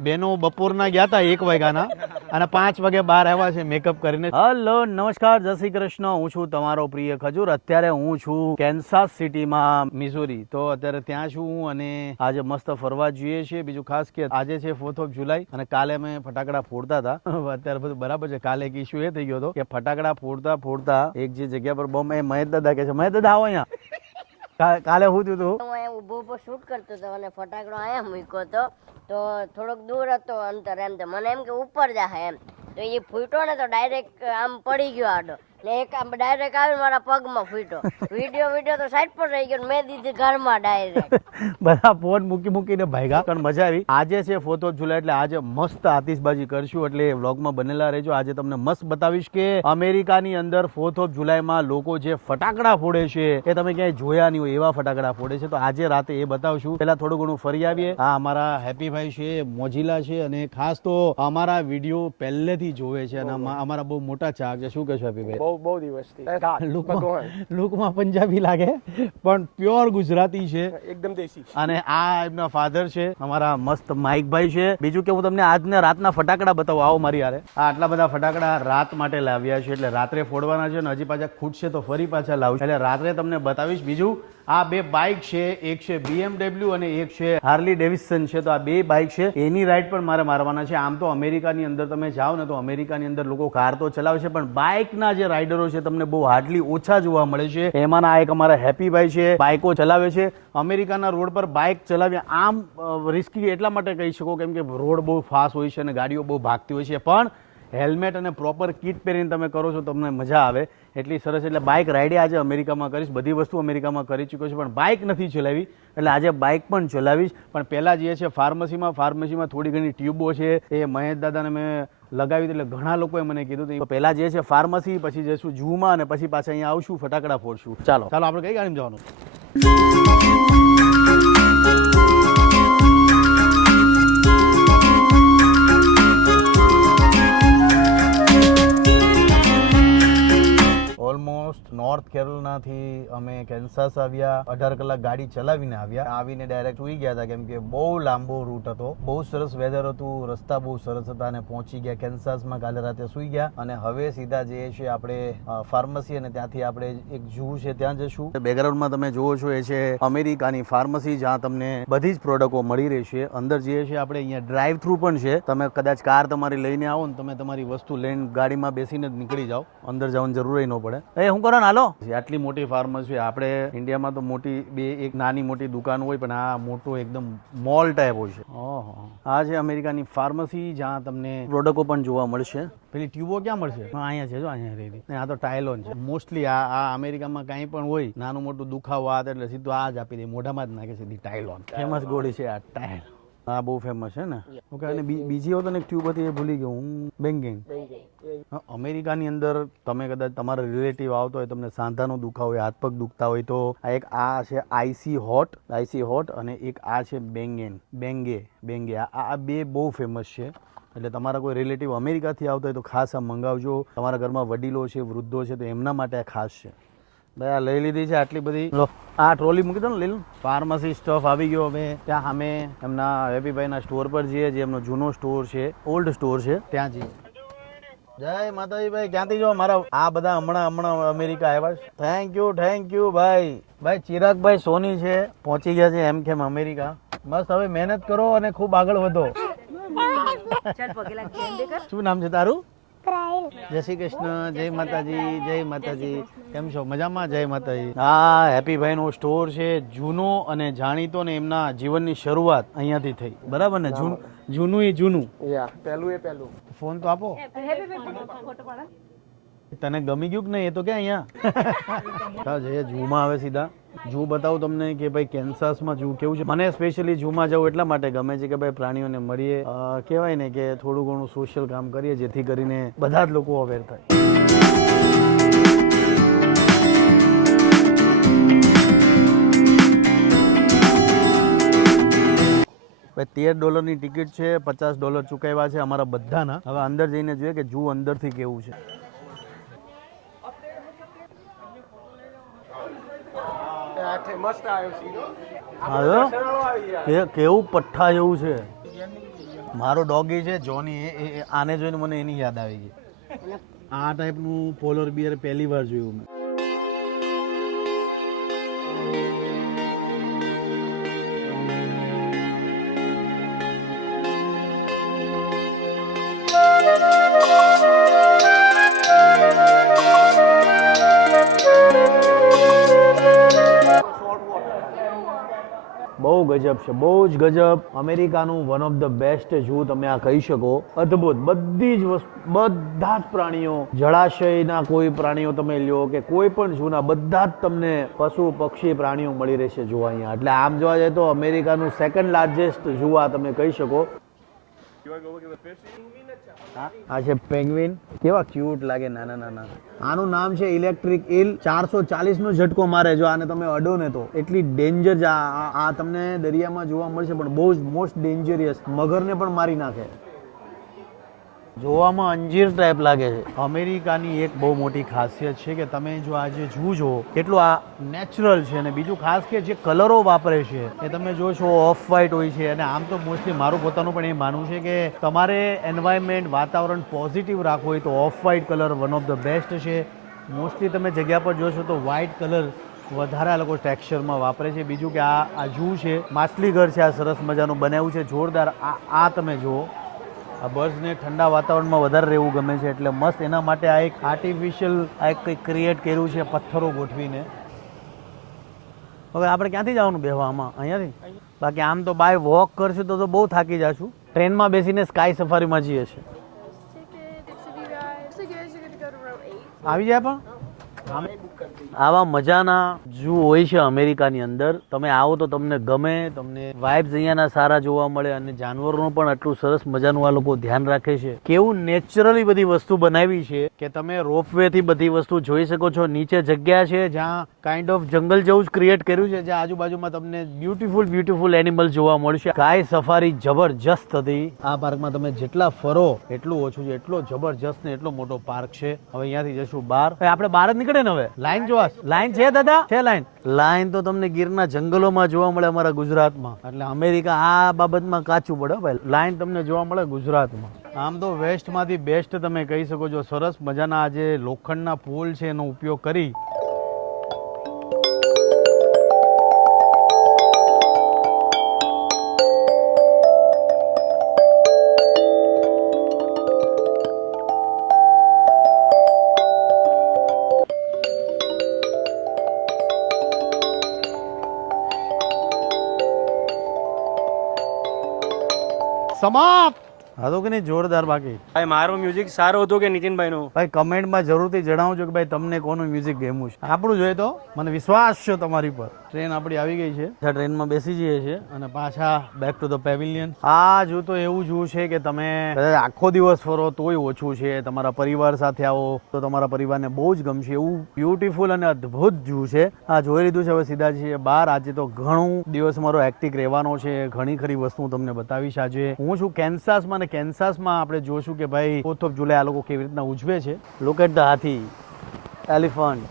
બેનો બપોરના ગયા હતા એક વાગ્યાના અને પાંચ વાગે બહાર આવ્યા છે મેકઅપ કરીને. હલો નમસ્કાર, જય શ્રી કૃષ્ણ. હું છું તમારો પ્રિય ખજૂર. અત્યારે હું છું કેન્સાસ સિટીમાં મિઝોરી તો અત્યારે ત્યાં છું હું અને આજે મસ્ત ફરવા જઈએ છીએ. બીજું ખાસ કે આજે છે ફોર્થ ઓફ જુલાઈ અને કાલે અમે ફટાકડા ફોડતા હતા. અત્યારે બધું બરાબર છે. કાલે એક ઇસ્યુ એ થઈ ગયો હતો કે ફટાકડા ફોડતા ફોડતા એક જે જગ્યા પર બોમ્બ એ મહેશ દાદા કે છે, મહેશ દાદા, આવો અહીંયા. કાલે હું થયું હતું ઊભો ઊભો શૂટ કરતો હતો અને ફટાકડો અહીંયા મૂક્યો હતો. તો થોડોક દૂર હતો અંતર એમ તો. મને એમ કે ઉપર જાહે એમ. તો એ ફૂટ્યો ને તો ડાયરેક્ટ આમ પડી ગયો આડો. એક આમ ડાયરેક્ટ આવી મારા પગમાં ફૂટ્યો. વીડિયો વીડિયો તો સાઈડ પર રહી ગયો મેં દીધી ઘરમાં ડાયરેક્ટ બધા ફોન મૂકી મૂકીને ભાગ્યા. પણ મજા આવી. આજે છે ફોર્થ ઓફ જુલાઈ એટલે આજે મસ્ત આતિશબાજી કરશું એટલે વ્લોગમાં બનેલા રહેજો. આજે તમને મસ્ત બતાવીશ કે અમેરિકાની અંદર ફોર્થ ઓફ જુલાઈમાં લોકો જે ફટાકડા ફોડે છે એ તમે ક્યાંય જોયા નહીં હોય એવા ફટાકડા ફોડે છે. તો આજે રાતે એ બતાવશું. પેલા થોડું ઘણું ફરી આવીએ. આ અમારા હેપી ભાઈ છે મોજીલા છે અને ખાસ તો અમારા વીડિયો પહેલેથી જોવે છે અને અમા- અમારા બહુ મોટા ચાહક છે. શું કહેશો હેપી ભાઈ? બહુ બહુ દિવસથી લુકમાં પંજાબી લાગે પણ પ્યોર ગુજરાતી છે. એકદમ દેશી. અને આ એમના ફાધર છે અમારા મસ્ત માઇકભાઈ છે. બીજું કે હું તમને આજના રાતના ફટાકડા બતાવું આવો મારી યારે આ આટલા બધા ફટાકડા રાત માટે લાવ્યા છે એટલે રાત્રે ફોડવાના છે ને હજી પાછા ખૂટશે તો ફરી પાછા લાવશે. એટલે રાત્રે તમને બતાવીશ બીજું આ બે બાઇક છે, એક છે બીએમડબલ્યુ અને એક છે હાર્લી ડેવિસન છે. તો આ બે બાઇક છે, એની રાઇડ પણ મારે મારવાના છે. આમ તો અમેરિકાની અંદર તમે જાઓ ને તો અમેરિકાની અંદર લોકો કાર તો ચલાવે છે, પણ બાઇકના જે રાઇડરો છે તમને બહુ હાર્ડલી ઓછા જોવા મળે છે. એમાંના એક અમારા હેપી ભાઈ છે, બાઇકો ચલાવે છે. અમેરિકાના રોડ પર બાઇક ચલાવી આમ રિસ્કી એટલા માટે કહી શકો, કેમ કે રોડ બહુ ફાસ્ટ હોય છે અને ગાડીઓ બહુ ભાગતી હોય છે. પણ હેલ્મેટ અને પ્રોપર કીટ પહેરીને તમે કરો છો, તમને મજા આવે. એટલી સરસ, એટલે બાઇક રાઇડે આજે અમેરિકામાં કરીશ. બધી વસ્તુ અમેરિકામાં કરી ચૂક્યો છું, પણ બાઇક નથી ચલાવી. એટલે આજે બાઇક પણ ચલાવીશ. પણ પહેલાં જે છે ફાર્મસીમાં ફાર્મસીમાં થોડી ઘણી ટ્યુબો છે, એ મહેશ દાદાને મેં લગાવી એટલે ઘણા લોકોએ મને કીધું હતું. પહેલાં જે છે ફાર્મસી પછી જઈશું જૂમાં, અને પછી પાછા અહીંયા આવશું, ફટાકડા ફોડશું. ચાલો ચાલો, આપણે કઈ ગાડીમાં જવાનું? ઓલમોસ્ટ નોર્થ કેરલનાથી અમે કેન્સાસ આવ્યા, અઢાર કલાક ગાડી ચલાવીને આવ્યા. આવીને ડાયરેક્ટ સુઈ ગયા હતા, કેમ કે બહુ લાંબો રૂટ હતો. બહુ સરસ વેધર હતું, રસ્તા બહુ સરસ હતા અને પહોંચી ગયા કેન્સાસમાં કાલે રાતે સુઈ ગયા. અને હવે સીધા જે છે આપણે ફાર્મસી અને ત્યાંથી આપણે એક ઝૂ છે, ત્યાં જશું. બેકગ્રાઉન્ડમાં તમે જુઓ છો, એ છે અમેરિકાની ફાર્મસી જ્યાં તમને બધી જ પ્રોડક્ટો મળી રહેશે. અંદર જઈએ છીએ આપણે અહીંયા ડ્રાઈવ થ્રુ પણ છે. તમે કદાચ કાર તમારી લઈને આવો ને તમે તમારી વસ્તુ લઈને ગાડીમાં બેસીને જ નીકળી જાઓ. અંદર જવાની જરૂર ન પડે. એ હું કરો હાલો. આટલી મોટી ફાર્મસી આપણે ઇન્ડિયામાં તો મોટી બે એક નાની મોટી દુકાન હોય પણ આ મોટો એકદમ મોલ ટાઈપ હોય છે. ઓહો. આ છે અમેરિકાની ફાર્મસી જ્યાં તમને પ્રોડક્ટો પણ જોવા મળશે. પેલી ટ્યુબો ક્યાં મળશે? અહીંયા છે જો અહીંયા રહી આ તો ટાયલોન છે. મોસ્ટલી આ આ અમેરિકામાં કાંઈ પણ હોય નાનું મોટું દુખાવો આ એટલે સીધું આ જ આપી દે મોઢામાં જ નાખે સીધી ટાયલોન ફેમસ ગોળી છે આ ટાયલ આ બહુ ફેમસ છે ને? ઓકે અને બીજી હોત એક ટ્યુબ હતી એ ભૂલી ગયો હું બેંગિંગ. અમેરિકાની અંદર તમે કદાચ તમારા રિલેટિવ આવતો હોય તમને સાંધાનો દુખાવો હોય હાથ પગ દુખતા હોય તો આ એક આ છે આઈસી હોટ આઈસી હોટ અને એક આ છે બેંગેન બેંગે બેંગે આ આ બે બહુ ફેમસ છે. એટલે તમારા કોઈ રિલેટિવ અમેરિકાથી આવતો હોય તો ખાસ આ મંગાવજો. તમારા ઘરમાં વડીલો છે વૃદ્ધો છે તો એમના માટે આ ખાસ છે. ભાઈ આ લઈ લીધી છે આટલી બધી. લો આ ટ્રોલી મૂકી દો ને લઈ લો. ફાર્મસી સ્ટફ આવી ગયો અમે ત્યાં અમે એમના હેપીભાઈના સ્ટોર પર જઈએ જે એમનો જૂનો સ્ટોર છે ઓલ્ડ સ્ટોર છે ત્યાં જઈએ. જય માતાજી ભાઈ ક્યાંથી જો મારા આ બધા હમણાં હમણાં અમેરિકા આવ્યા છે. થેન્ક યુ થેન્ક યુ ભાઈ. ભાઈ ચિરાગભાઈ સોની છે પહોંચી ગયા છે એમ કેમ અમેરિકા. બસ હવે મહેનત કરો અને ખૂબ આગળ વધો. શું નામ છે તારું? જય શ્રી કૃષ્ણ જય માતાજી જય માતાજી. કેમ છો? મજામાં? જય માતાજી. હા હેપી ભાઈ નો સ્ટોર છે જૂનો અને જાણીતો ને એમના જીવનની શરૂઆત અહીંયાથી થઈ. બરાબર ને? જૂનું જૂનું એ જૂનું. પહેલું એ પહેલું. ફોન તો આપો. તને ગમી ગયું કે નહીં? એ તો કે અહીંયા. જઈએ ઝૂમાં આવે સીધા. જૂ બતાવું તમને કે ભાઈ કેન્સાસમાં જૂ કેવું છે. મને સ્પેશિયલી ઝૂમાં જવું એટલા માટે ગમે છે કે ભાઈ પ્રાણીઓને મળીએ. કહેવાય ને કે થોડું ઘણું સોશિયલ કામ કરીએ જેથી કરીને બધા જ લોકો અવેર થાય. તેર ડોલરની ટિકિટ છે, પચાસ ડોલર ચૂકવ્યા છે અમારા બધાના. હવે અંદર જઈને જોઈએ કે જૂ અંદરથી કેવું છે. મસ્ત આવ્યો હા કેવું પઠ્ઠા જેવું છે? મારો ડોગી છે જોની એ- આને જોઈને મને એની યાદ આવી ગઈ. આ ટાઈપનું પોલર બિયર પહેલી વાર જોયું મેં. બહુ ગજબ છે, બહુ જ ગજબ. અમેરિકાનું one of the best zoo તમે આ કહી શકો. અદ્ભુત. બધી જ વસ્તુ, બધા જ પ્રાણીઓ, જળાશયના કોઈ પ્રાણીઓ તમે લ્યો કે કોઈ પણ ઝૂના બધા જ તમને પશુ, પક્ષી, પ્રાણીઓ મળી રહેશે જોવા અહીંયા. એટલે આમ જોવા જાય તો અમેરિકાનું સેકન્ડ લાર્જેસ્ટ ઝૂ આ તમે કહી શકો. આ છે પેંગ્વિન કેવા ક્યુટ લાગે નાના નાના. આનું નામ છે ઇલેક્ટ્રિક ઇલ ચારસો ચાલીસ નો ઝટકો મારે જો આને તમે અડો ને તો. એટલી ડેન્જર આ તમને દરિયામાં જોવા મળશે, પણ બહુ જ મોસ્ટ ડેન્જરિયસ મગરને પણ મારી નાખે. જોવામાં અંજીર ટાઈપ લાગે છે. અમેરિકાની એક બહુ મોટી ખાસિયત છે કે તમે જો આ જે જૂ જો કેટલું આ નેચરલ છે અને બીજું ખાસ કે જે કલરો વાપરે છે, એ તમે જોશો ઓફ વ્હાઇટ હોય છે. અને આમ તો મોસ્ટલી મારું પોતાનું પણ એ માનવું છે કે તમારે એન્વાયરમેન્ટ વાતાવરણ પોઝિટિવ રાખવું હોય તો off white colour one of the best છે. મોસ્ટલી તમે જગ્યા પર જોશો તો વ્હાઇટ કલર વધારે આ લોકો ટેક્સચરમાં વાપરે છે. બીજું કે આ આ જૂ છે. માછલી ઘર છે, આ સરસ મજાનું બનાવ્યું છે. જોરદાર આ આ તમે જુઓ. આ બર્ડ્સને ઠંડા વાતાવરણમાં વધારે રહેવું ગમે છે એટલે મસ્ત. એના માટે આ એક આર્ટિફિશિયલ આ એક કંઈક ક્રિએટ કર્યું છે પથ્થરો ગોઠવીને. હવે આપણે ક્યાંથી જવાનું બેહવામાં અહીંયાથી? બાકી આમ તો બાય વોક કરશું તો તો બહુ થાકી જશું. ટ્રેનમાં બેસીને સ્કાય સફારીમાં જઈએ છીએ. આવી જાય પણ? આમે બુક gonna આવી મજાના જૂ હોય છે અમેરિકાની અંદર. તમે આવો તો તમને ગમે, તમને વાઇબ્સ અહીંયાના સારા જોવા મળે અને જાનવરોનું પણ આટલું સરસ મજાનું આ લોકો ધ્યાન રાખે છે. કેવું નેચરલી બધી વસ્તુ બનાવી છે કે તમે રોપવે થી બધી વસ્તુ જોઈ શકો છો. નીચે જગ્યા છે જ્યાં કાઇન્ડ ઓફ જંગલ જેવું જ ક્રિએટ કર્યું છે, જ્યાં આજુબાજુમાં તમને બ્યુટીફુલ બ્યુટીફુલ એનિમલ જોવા મળશે. ગાય સફારી જબરજસ્ત હતી. આ પાર્કમાં તમે જેટલા ફરો, એટલું ઓછું છે. એટલો જબરજસ્ત ને એટલો મોટો પાર્ક છે. હવે અહીંયાથી જશું બહાર. આપણે બહાર જ નીકળે ને હવે? લાઈન જોવા લાઈન છે દાદા? છે લાઈન? લાઈન તો તમને ગીરના જંગલોમાં જોવા મળે અમારા ગુજરાતમાં. એટલે અમેરિકા આ બાબતમાં કાચું પડે ભાઈ. લાઈન તમને જોવા મળે ગુજરાતમાં. આમ તો વેસ્ટમાંથી બેસ્ટ તમે કહી શકો છો. સરસ મજાના આ જે લોખંડના પુલ છે એનો ઉપયોગ કરી. Sommer હા તો કે નહીં જોરદાર બાકી. ભાઈ મારું મ્યુઝિક સારું હતું કે નીતિનભાઈનું? ભાઈ કમેન્ટમાં જરૂરથી જણાવજો કે ભાઈ તમને કોનું મ્યુઝિક ગેમું છે? આપણું જોઈએ તો મને વિશ્વાસ છે તમારી પર. ટ્રેન આપણી આવી ગઈ છે. ટ્રેનમાં બેસી જઈએ છીએ. અને પાછા બેક ટુ ધ પેવિલિયન આ જો તો એવું જોવું છે કે તમે આખો દિવસ ફરો તોય ઓછું છે. તમારા પરિવાર સાથે આવો તો તમારા પરિવારને બહુ જ ગમશે. એવું બ્યુટીફુલ અને અદ્ભુત જૂ છે. આ જોઈ લીધું છે હવે સીધા છીએ બહાર. આજે તો ઘણું દિવસ મારો એક્ટિક રહેવાનો છે. ઘણી ખરી વસ્તુ હું તમને બતાવીશ. આજે હું છું કેન્સાસમાં અને કેન્સાસમાં આપણે જોશું કે ભાઈ ફોર્થ ઓફ જુલાઈ આ લોકો કેવી રીતના ઉજવે છે. Look at the haathi. Elephant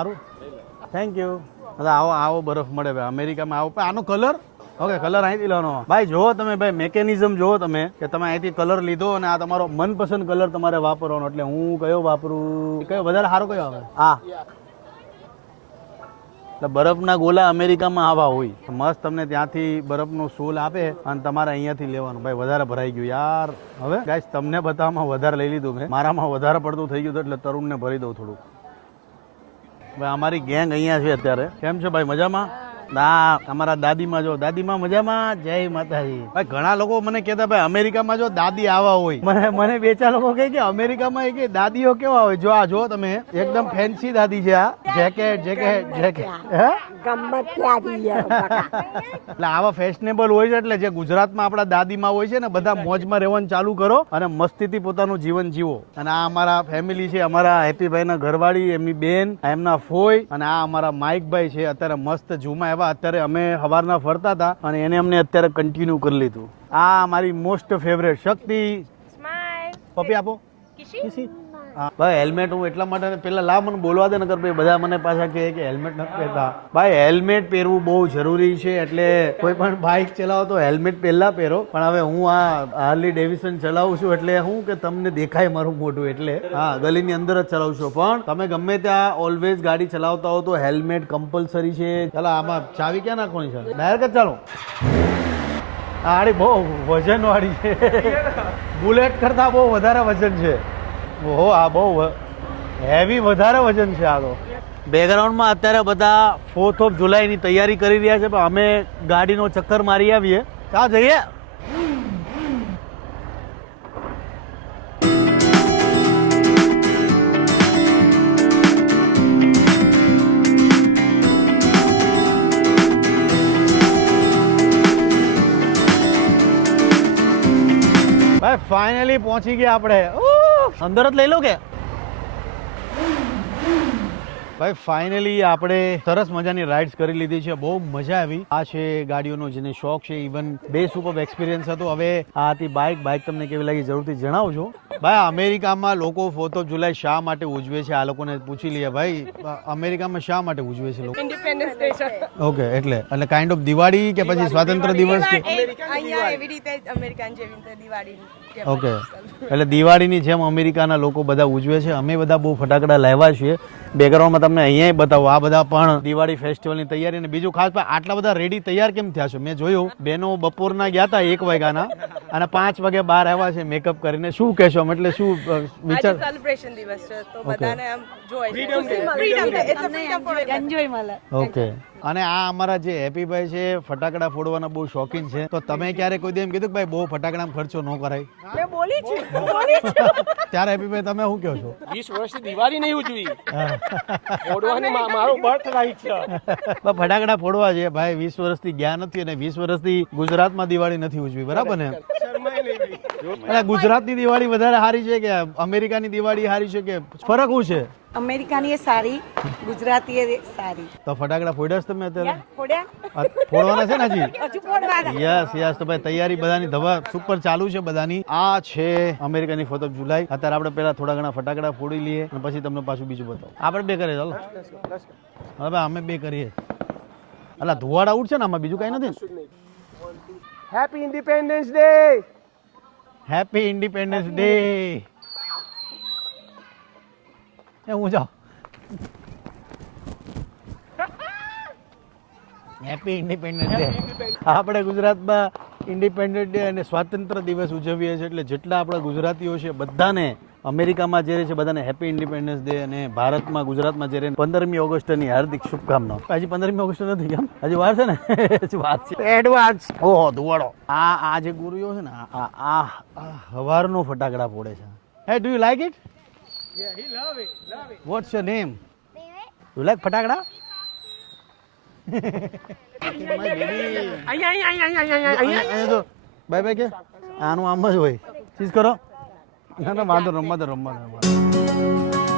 મારું? થેન્ક યુ આવો આવો બરફ મળે ભાઈ. અમેરિકામાં આવો. આનો કલર ઓકે કલર અહીંથી લેવાનો. ભાઈ, જુઓ તમે ભાઈ મેકેનિઝમ જુઓ તમે કે તમે અહીંથી કલર લીધો અને આ તમારો મનપસંદ કલર તમારે વાપરવાનો. એટલે હું કયો વાપરું? કયો? વધારે સારો કયો આવે? હા. બરફના ગોલા અમેરિકામાં આવા હોય. મસ્ત તમને ત્યાંથી બરફનો સોલ આપે અને તમારે અહીંયાથી લેવાનું. ભાઈ, વધારે ભરાઈ ગયું યાર. હવે ગાઈસ તમને બતાવવામાં વધારે લઈ લીધું મેં. મારામાં વધારે પડતું થઈ ગયું એટલે તરુણને ભરી દઉં થોડું અમારી ગેંગ અહીંયા છે અત્યારે. કેમ છે ભાઈ મજામાં? ના અમારા દાદીમાં જો દાદીમાં મજામાં? જય માતાજી. ભાઈ ઘણા લોકો મને કહેતા ભાઈ અમેરિકામાં જો દાદી આવા હોય. મને મને બે ચાર લોકો કહે કે અમેરિકામાં એ કે દાદીઓ કેવા હોય? જો આ જો તમે એકદમ ફેન્સી દાદી છે આ. જેકેટ જેકેટ જેકેટ હે? એટલે આવા ફેશનેબલ હોય છે એટલે જે ગુજરાતમાં આપણા દાદીમાં હોય છે ને બધા મોજમાં રહેવાનું ચાલુ કરો અને મસ્તીથી પોતાનું જીવન જીવો. અને આ અમારા ફેમિલી છે અમારા હેપીભાઈના ઘરવાળી એમની બેન એમના ફોય અને આ અમારા માઇકભાઈ છે અત્યારે મસ્ત ઝૂમાં આવ્યા અત્યારે અમે સવારના ફરતા હતા અને એને અમને અત્યારે કન્ટિન્યુ કરી લીધું. આ મારી મોસ્ટ ફેવરેટ શક્તિ. પપ્પી આપો. કિસી? ભાઈ હેલ્મેટ હું એટલા માટે પેલા લા મને બોલવા દે નકર ભાઈ, બધા મને પાછા કહે કે હેલ્મેટ નથી પહેરતા. ભાઈ હેલ્મેટ પહેરવું બહુ જરૂરી છે, એટલે કોઈ પણ બાઇક ચલાવો તો હેલ્મેટ પહેલા પહેરો. પણ હવે હું આ હાર્લી ડેવિસન ચલાવું છું, એટલે હું કે તમને દેખાય મારું મોઢું, એટલે. હા, ગલીની અંદર જ ચલાવું છું. પણ તમે ગમે ત્યાં ઓલવેઝ ગાડી ચલાવતા હો તો હેલ્મેટ કમ્પલસરી છે. ચાલો, આમાં ચાવી ક્યાં નાખવાની છે? ડાયરેક્ટ જ ચાલો? આડી બહુ વજન વાળી છે. બુલેટ કરતા બહુ વધારે વજન છે. ઓહો આ બહુ હેવી વધારે વજન છે આ તો. બેકગ્રાઉન્ડમાં અત્યારે બધા ફોર્થ ઓફ જુલાઈની તૈયારી કરી રહ્યા છે પણ અમે ગાડીનો ચક્કર મારી આવીએ. ત્યાં જઈએ? ભાઈ ફાઇનલી પહોંચી ગયા આપણે. ઉહ! અંદર જ લઈ લો કે? ભાઈ ફાઇનલી આપણે સરસ મજાની રાઇડ્સ કરી લીધી છે. બહુ મજા આવી. આ છે ગાડીઓનો જેને શોખ છે ઇવન બે સુપર એક્સપિરિયન્સ હતો. હવે આ હતી બાઇક બાઇક તમને કેવી લાગી જરૂરથી જણાવજો. ભાઈ અમેરિકામાં લોકો ફોર્થ ઓફ જુલાઈ શા માટે ઉજવે છે? આ લોકોને પૂછી લઈએ. ભાઈ અમેરિકામાં શા માટે ઉજવે છે લોકો? ઇન્ડિપેન્ડન્સ ડે છે. ઓકે એટલે એટલે કાઇન્ડ ઓફ દિવાળી કે પછી સ્વાતંત્ર દિવસ કે? અહીંયા એવી રીતે અમેરિકન જેવી દિવાળી. ઓકે એટલે દિવાળીની જેમ અમેરિકાના લોકો બધા ઉજવે છે અમે બધા બહુ ફટાકડા લાવ્યા છીએ. બેકગ્રાઉન્ડમાં તમને અહીંયા બતાવો આ બધા પણ દિવાળી ફેસ્ટિવલની તૈયારી અને બીજું ખાસ આટલા બધા રેડી તૈયાર કેમ થયા છે? મેં જોયું બેનો બપોરના ગયા હતા એક વાગ્યાના અને પાંચ વાગે બહાર આવ્યા છે મેકઅપ કરીને. શું કહેશો? એટલે શું વિચાર સેલિબ્રેશન દિવસ છે તો બધાને આમ ઓકે અને આ અમારા જે હેપીભાઈ છે ફટાકડા ફોડવાના બહુ શોખીન છે. તો તમે ક્યારે કોઈ દી એમ કીધું કે ભાઈ બહુ ફટાકડામાં ખર્ચો ન કરાય? મેં બોલી છે બોલી છે. ત્યારે હેપીભાઈ તમે શું કહો છો? 20 વર્ષથી દિવાળી નહીં ઉજવી. ફોડવાની મારો બર્થ રાઈટ છે. ફટાકડા ફોડવા છે ભાઈ વીસ વર્ષથી ગયા નથી અને વીસ વર્ષથી ગુજરાતમાં દિવાળી નથી ઉજવી બરાબર ને? ગુજરાતની દિવાળી વધારે સારી છે કે અમેરિકાની દિવાળી સારી છે કે ફરક શું છે? અમેરિકાની એ સારી ગુજરાતી એ સારી. તો ફટાકડા ફોડ્યા તમે અત્યારે? ફોડ્યા? ફોડવાના છે ને હજી? યસ યસ તો ભાઈ તૈયારી બધાની ધબા સુપર ચાલુ છે બધાની. આ છે અમેરિકાની ફોર્થ ઓફ જુલાઈ. અત્યારે આપણે પહેલા થોડા ઘણા ફટાકડા ફોડી લઈએ અને પછી તમને પાછું બીજું બતાવો. આપણે બે કરીએ ચાલો. હવે અમે બે કરીએ. અલા ધુવાડા ઉઠશે ને આમાં? બીજું કઈ નથી happy independence day happy independence day એ હું જાઉં હેપી ડે આપણે ગુજરાતમાં ઇન્ડિપેન્ડન્ટ ડે અને સ્વાતંત્ર્ય દિવસ ઉજવીએ છીએ એટલે જેટલા આપણા ગુજરાતીઓ છે, બધાને અમેરિકામાં જે છે, બધાને હેપી ઇન્ડિપેન્ડન્સ ડે અને ભારતમાં, ગુજરાતમાં જે પંદરમી ઓગસ્ટની હાર્દિક શુભકામનાઓ. હજી પંદરમી ઓગસ્ટ નથી કેમ હજી વાર છે ને? હજી વાત છે? એડવાન્સ ઓહો, ધુવાડો. આ આ જે ગુરુઓ છે ને, આ આ હવારનો ફટાકડા ફોડે છે. Hey do you like it what's your name you like ફટાકડા like તો બાય બાય કે આનું આમ જ હોય ચીજ કરો ના ના વાંધો રમવા દો રમવા દો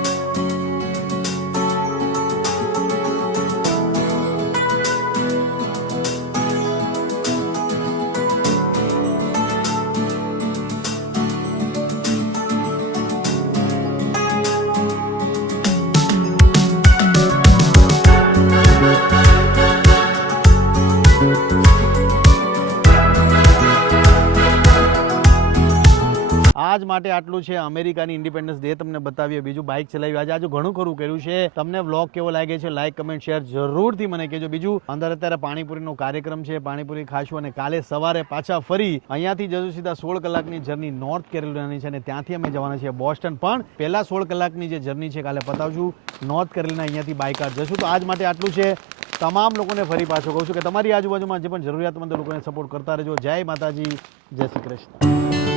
આજ માટે આટલું છે અમેરિકાની ઇન્ડિપેન્ડન્સ ડે તમને બતાવીએ. બીજું બાઇક ચલાવ્યું આજે આજે ઘણું ખરું કર્યું છે. તમને વ્લોગ કેવો લાગે છે લાઇક કમેન્ટ શેર જરૂરથી મને કહેજો. બીજું, અંદર અત્યારે પાણીપુરીનો કાર્યક્રમ છે. પાણીપુરી ખાશું અને કાલે સવારે પાછા ફરી અહીંયાથી જશું સીધા સોળ કલાકની જર્ની નોર્થ કેરોલિનાની છે અને ત્યાંથી અમે જવાના છીએ બોસ્ટન પણ પહેલાં સોળ કલાકની જે જર્ની છે, કાલે પતાવશું. નોર્થ કેરોલિના અહીંયાથી બાઇક જશું. તો આજ માટે આટલું છે. તમામ લોકોને ફરી પાછો કહું છું કે તમારી આજુબાજુમાં જે પણ જરૂરિયાતમંદ લોકોને સપોર્ટ કરતા રહેજો. જય માતાજી. જય શ્રી કૃષ્ણ.